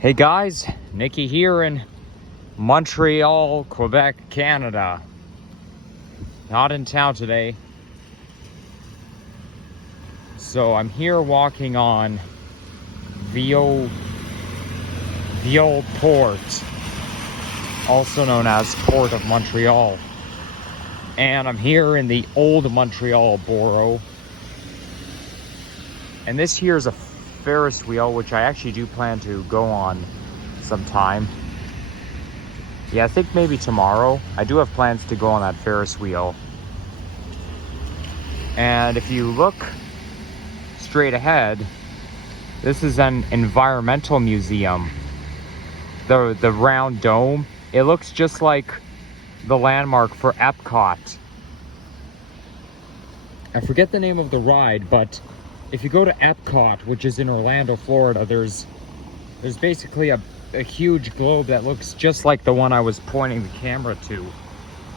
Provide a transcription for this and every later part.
Hey guys, Nikki here in Montreal, Quebec, Canada. Not in town today. So I'm here walking on Vieux Port, also known as Port of Montreal. And I'm here in the old Montreal borough. And this here is a Ferris wheel, which I actually do plan to go on sometime. Yeah, I think maybe tomorrow. I do have plans to go on that Ferris wheel. And if you look straight ahead, this is an environmental museum. The round dome, it looks just like the landmark for Epcot. I forget the name of the ride, but if you go to Epcot, which is in Orlando, Florida, there's basically a huge globe that looks just like the one I was pointing the camera to.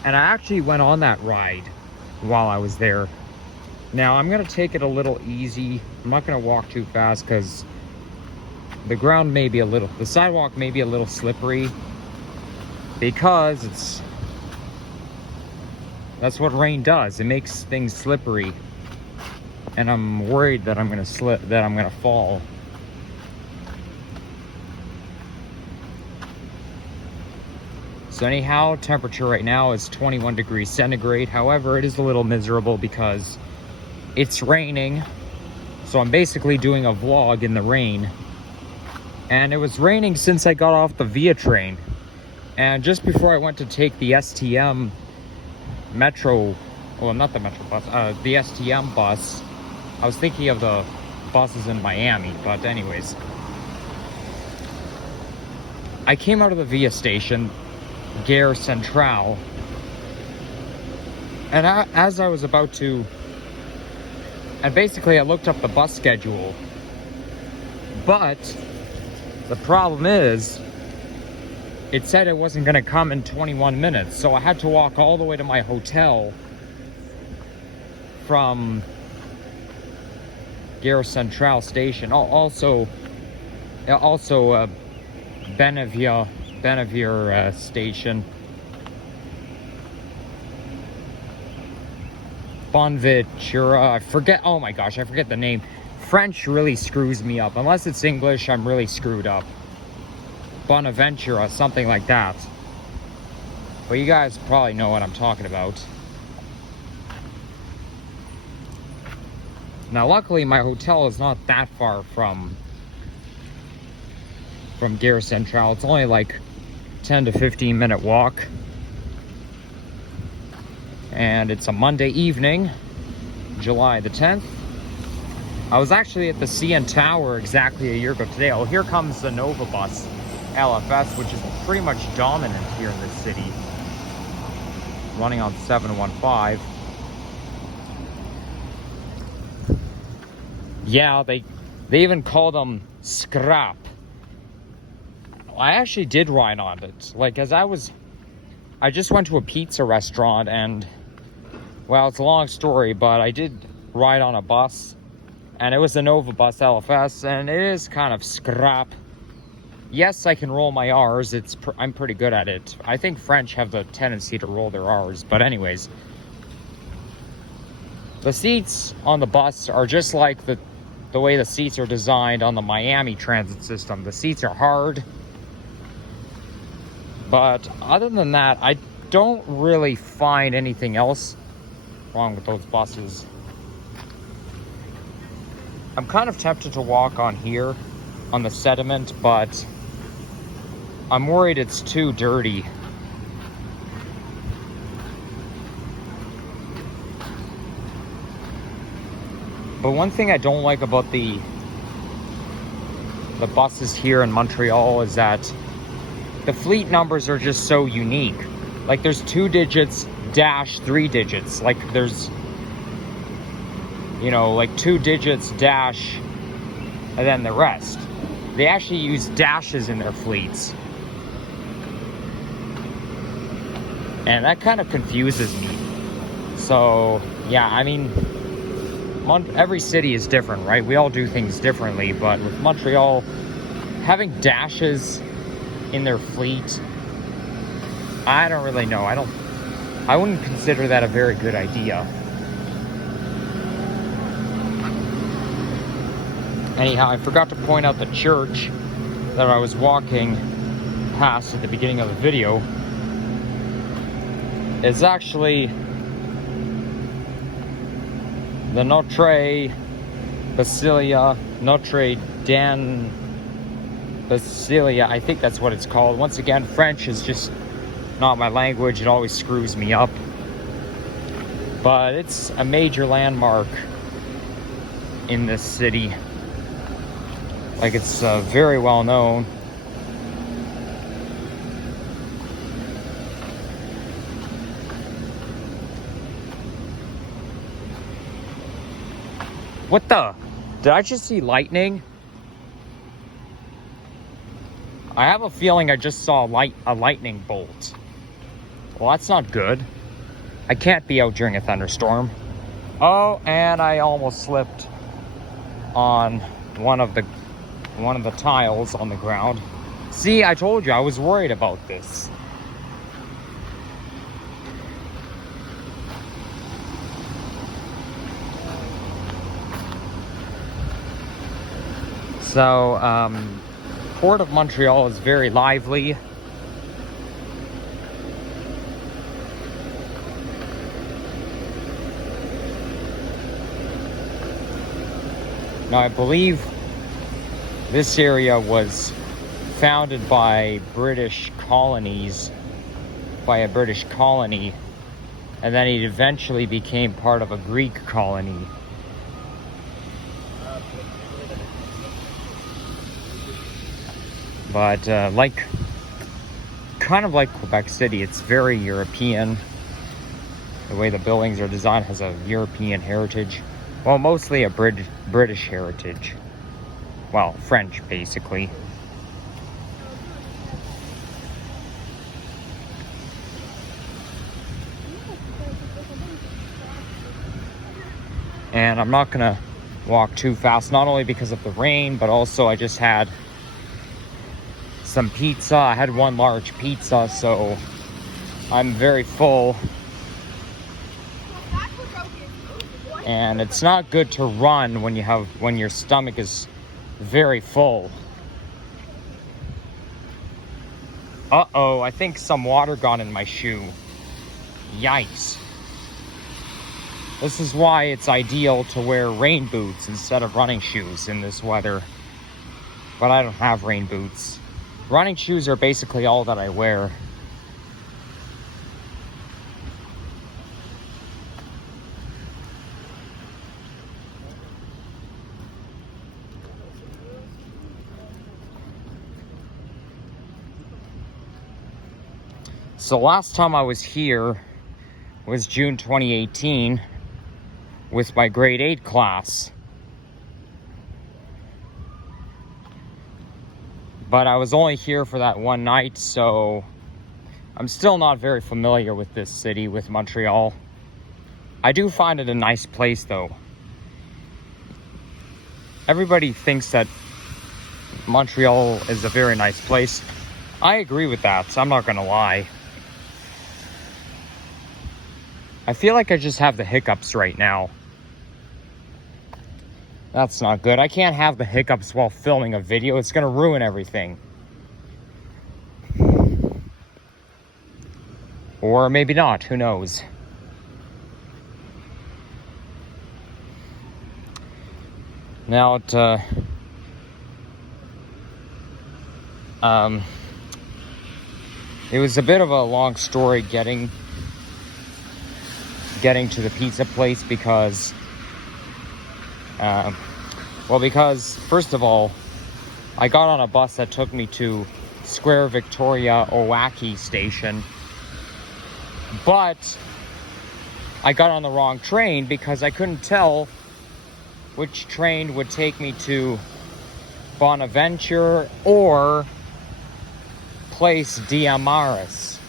And I actually went on that ride while I was there. Now, I'm going to take it a little easy. I'm not going to walk too fast because the sidewalk may be a little slippery because that's what rain does. It makes things slippery. And I'm worried that I'm going to fall. So anyhow, temperature right now is 21 degrees centigrade. However, it is a little miserable because it's raining. So I'm basically doing a vlog in the rain. And it was raining since I got off the Vieux train. And just before I went to take the STM metro, well, not the metro bus, the STM bus, I was thinking of the buses in Miami, but anyways. I came out of the Vieux station, Gare Centrale, and as I was about to, and basically I looked up the bus schedule, but the problem is, it said it wasn't going to come in 21 minutes, so I had to walk all the way to my hotel from Gare Centrale station. Also Benevier station. Bonventura, I forget the name. French really screws me up. Unless it's English, I'm really screwed up. Bonaventura, something like that. But you guys probably know what I'm talking about. Now, luckily, my hotel is not that far from Gare Centrale. It's only like 10 to 15 minute walk. And it's a Monday evening, July the 10th. I was actually at the CN Tower exactly a year ago today. Oh, here comes the Nova bus, LFS, which is pretty much dominant here in this city. Running on 715. Yeah, they even called them scrap. I actually did ride on it. Like, I just went to a pizza restaurant and, well, it's a long story, but I did ride on a bus, and it was the Nova bus LFS, and it is kind of scrap. Yes, I can roll my R's. I'm pretty good at it. I think French have the tendency to roll their R's, but anyways. The seats on the bus are just like the way the seats are designed on the Miami transit system. The seats are hard. But other than that, I don't really find anything else wrong with those buses. I'm kind of tempted to walk on here, on the sediment, but I'm worried it's too dirty. But one thing I don't like about the buses here in Montreal is that the fleet numbers are just so unique. Like, there's 2 digits dash 3 digits. Like, there's, like 2 digits dash and then the rest. They actually use dashes in their fleets. And that kind of confuses me. So, yeah, I mean, every city is different, right? We all do things differently, but with Montreal, having dashes in their fleet, I don't really know. I wouldn't consider that a very good idea. Anyhow, I forgot to point out the church that I was walking past at the beginning of the video. It's actually the Notre Dame Basilia. I think that's what it's called. Once again, French is just not my language. It always screws me up. But it's a major landmark in this city. Like, it's very well known. What the? Did I just see lightning? I have a feeling I just saw a lightning bolt. Well, that's not good. I can't be out during a thunderstorm. Oh, and I almost slipped on one of the tiles on the ground. See, I told you I was worried about this. So, Port of Montreal is very lively. Now, I believe this area was founded by British colonies, by a British colony, and then it eventually became part of a Greek colony. But kind of like Quebec City, it's very European. The way the buildings are designed has a European heritage. Well, mostly a British heritage. Well, French, basically. And I'm not gonna walk too fast, not only because of the rain, but also I just had some pizza. I had one large pizza, so I'm very full. And it's not good to run when your stomach is very full. Uh-oh, I think some water got in my shoe. Yikes. This is why it's ideal to wear rain boots instead of running shoes in this weather. But I don't have rain boots. Running shoes are basically all that I wear. So last time I was here was June 2018 with my grade 8 class. But I was only here for that one night, so I'm still not very familiar with this city, with Montreal. I do find it a nice place, though. Everybody thinks that Montreal is a very nice place. I agree with that, so I'm not gonna lie. I feel like I just have the hiccups right now. That's not good. I can't have the hiccups while filming a video. It's gonna ruin everything. Or maybe not, who knows? Now it was a bit of a long story getting to the pizza place because because first of all, I got on a bus that took me to Square Victoria Owaki station, but I got on the wrong train because I couldn't tell which train would take me to Bonaventure or Place d'Amaris.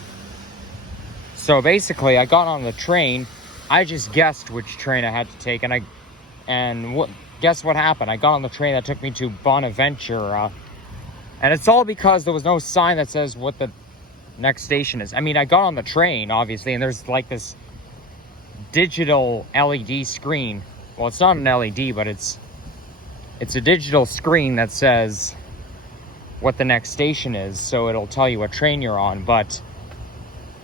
So basically, I got on the train. I just guessed which train I had to take, guess what happened? I got on the train that took me to Bonaventure, And it's all because there was no sign that says what the next station is. I mean, I got on the train, obviously, and there's like this digital LED screen. Well, it's not an LED, but it's a digital screen that says what the next station is, so it'll tell you what train you're on. But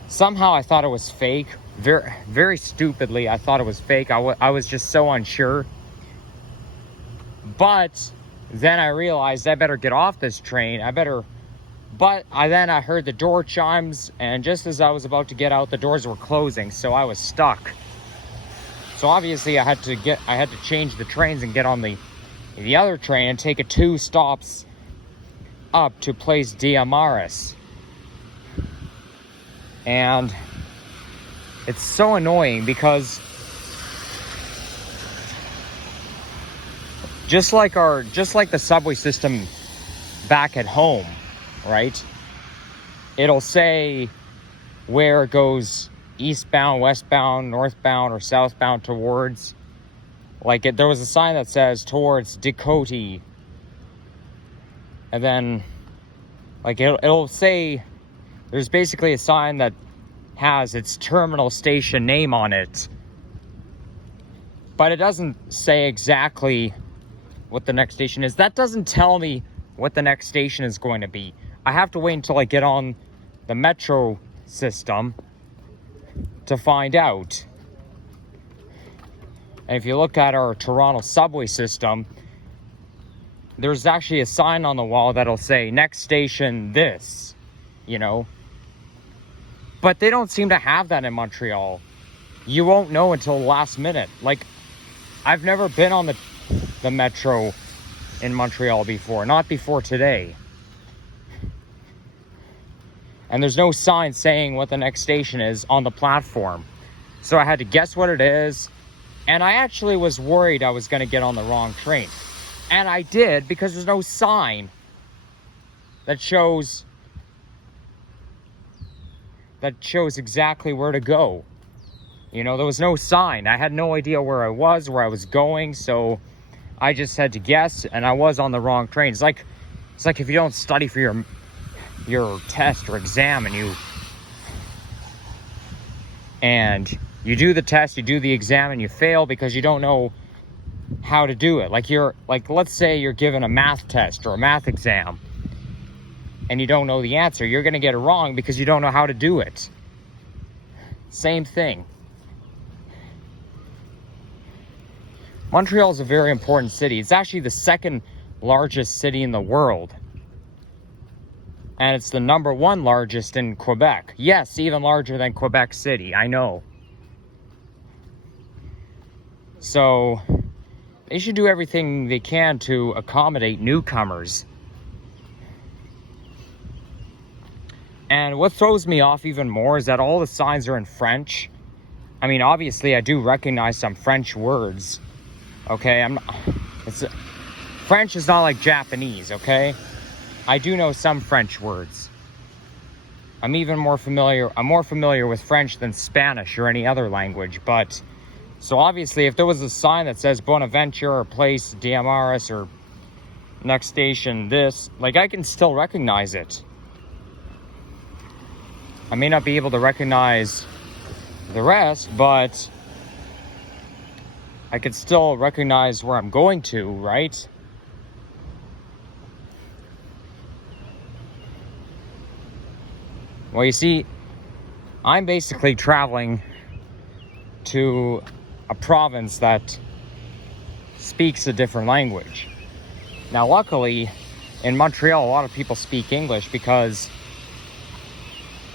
somehow I thought it was fake. Very, very stupidly, I thought it was fake. I was just so unsure. But then I realized I better get off this train. But I heard the door chimes, and just as I was about to get out, the doors were closing, so I was stuck. So obviously I had to change the trains and get on the other train and take it 2 stops up to Place Diamaris. And it's so annoying because just like the subway system back at home, right? It'll say where it goes eastbound, westbound, northbound, or southbound towards. Like there was a sign that says towards Dakota. And then like it'll say there's basically a sign that has its terminal station name on it. But it doesn't say exactly what the next station is. That doesn't tell me what the next station is going to be. I have to wait until I get on the metro system to find out. And if you look at our Toronto subway system, there's actually a sign on the wall that'll say next station this, you know. But they don't seem to have that in Montreal. You won't know until the last minute. Like, I've never been on the metro in Montreal before, not before today. And there's no sign saying what the next station is on the platform. So I had to guess what it is. And I actually was worried I was going to get on the wrong train. And I did, because there's no sign that shows exactly where to go. You know, there was no sign. I had no idea where I was going, so I just had to guess, and I was on the wrong train. It's like if you don't study for your test or exam, and you do the test, you do the exam, and you fail because you don't know how to do it. Like let's say you're given a math test or a math exam and you don't know the answer. You're going to get it wrong because you don't know how to do it. Same thing. Montreal is a very important city. It's actually the second largest city in the world. And it's the number 1 largest in Quebec. Yes, even larger than Quebec City, I know. So they should do everything they can to accommodate newcomers. And what throws me off even more is that all the signs are in French. I mean, obviously, I do recognize some French words. Okay, French is not like Japanese, okay? I do know some French words. I'm more familiar with French than Spanish or any other language, but so obviously if there was a sign that says Bonaventure or Place Diamaris or next station this, like I can still recognize it. I may not be able to recognize the rest, but I could still recognize where I'm going to, right? Well, you see, I'm basically traveling to a province that speaks a different language. Now, luckily, in Montreal, a lot of people speak English because,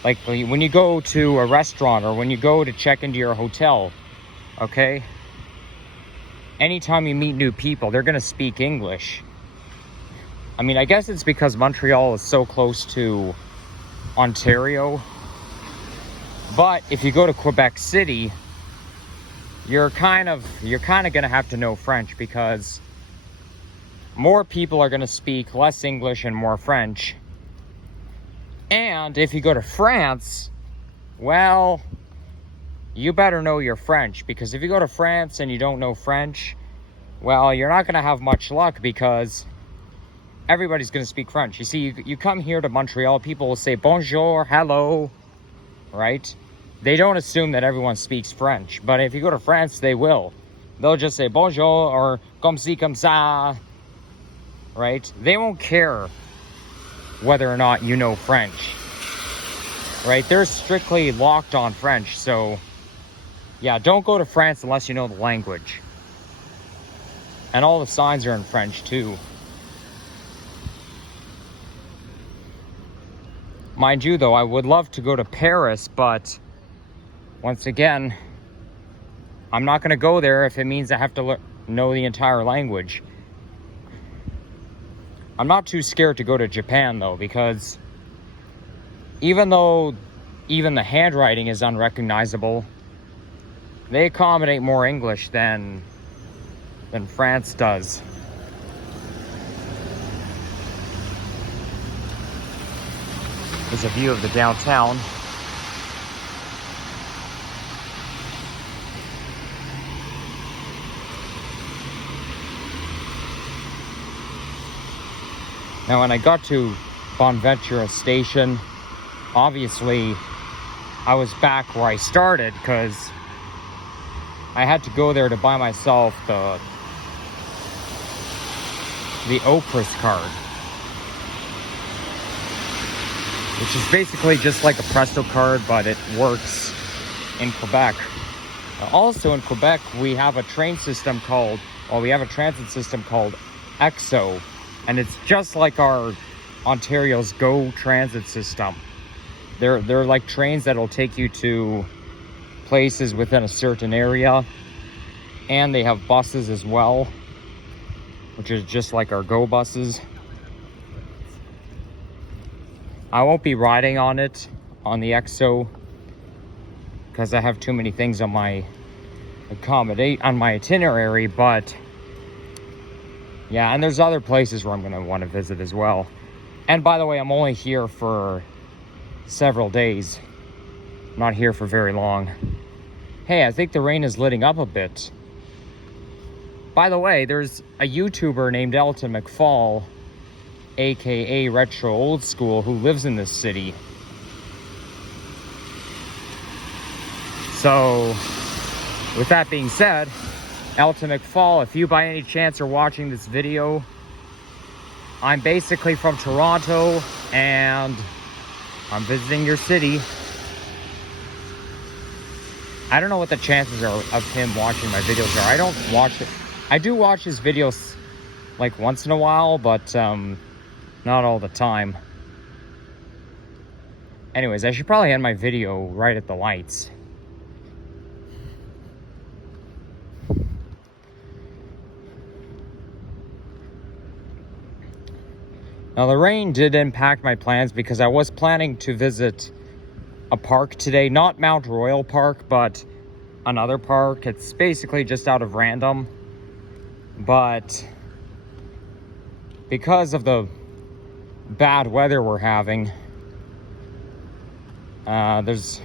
like, when you go to a restaurant or when you go to check into your hotel, okay, anytime you meet new people, they're going to speak English. I mean, I guess it's because Montreal is so close to Ontario. But if you go to Quebec City, you're kind of going to have to know French because more people are going to speak less English and more French. And if you go to France, well, you better know your French, because if you go to France and you don't know French, well, you're not going to have much luck, because everybody's going to speak French. You see, you come here to Montreal, people will say bonjour, hello, right? They don't assume that everyone speaks French. But if you go to France, they will. They'll just say bonjour or comme ci, comme ça, right? They won't care whether or not you know French, right? They're strictly locked on French. So, yeah, don't go to France unless you know the language. And all the signs are in French, too. Mind you, though, I would love to go to Paris, but once again, I'm not going to go there if it means I have to know the entire language. I'm not too scared to go to Japan, though, because even though even the handwriting is unrecognizable, they accommodate more English than France does. There's a view of the downtown. Now, when I got to Bonaventura Station, obviously I was back where I started because I had to go there to buy myself the Oprah's card, which is basically just like a Presto card, but it works in Quebec. Also in Quebec, we have a transit system called EXO, and it's just like our Ontario's GO transit system. They're like trains that'll take you to places within a certain area, and they have buses as well, which is just like our GO buses. I won't be riding on it, on the EXO, because I have too many things on my itinerary, but yeah, and there's other places where I'm going to want to visit as well. And by the way, I'm only here for several days. I'm not here for very long. Hey, I think the rain is letting up a bit. By the way, there's a YouTuber named Elton McFall, aka Retro Old School, who lives in this city. So, with that being said, Elton McFall, if you by any chance are watching this video, I'm basically from Toronto and I'm visiting your city. I don't know what the chances are of him watching my videos are. I don't watch it. I do watch his videos like once in a while, but not all the time. Anyways, I should probably end my video right at the lights. Now, the rain did impact my plans because I was planning to visit a park today. Not Mount Royal Park, but another park. It's basically just out of random. But because of the bad weather we're having, it's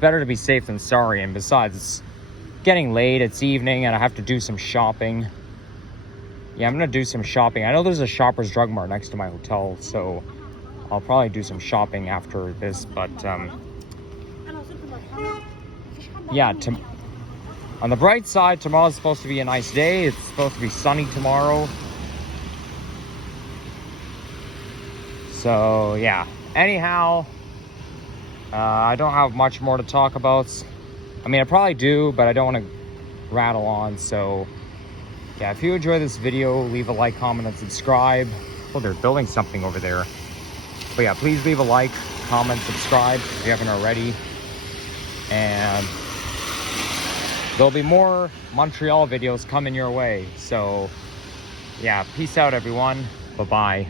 better to be safe than sorry. And besides, it's getting late, it's evening, and I have to do some shopping. Yeah, I'm gonna do some shopping. I know there's a Shoppers Drug Mart next to my hotel, so I'll probably do some shopping after this. But yeah, on the bright side, tomorrow's supposed to be a nice day. It's supposed to be sunny tomorrow. So yeah, anyhow, I don't have much more to talk about. I mean, I probably do, but I don't want to rattle on. So yeah, if you enjoy this video, leave a like, comment, and subscribe. Oh, they're building something over there. But yeah, please leave a like, comment, subscribe if you haven't already. And there'll be more Montreal videos coming your way. So yeah, peace out, everyone. Bye-bye.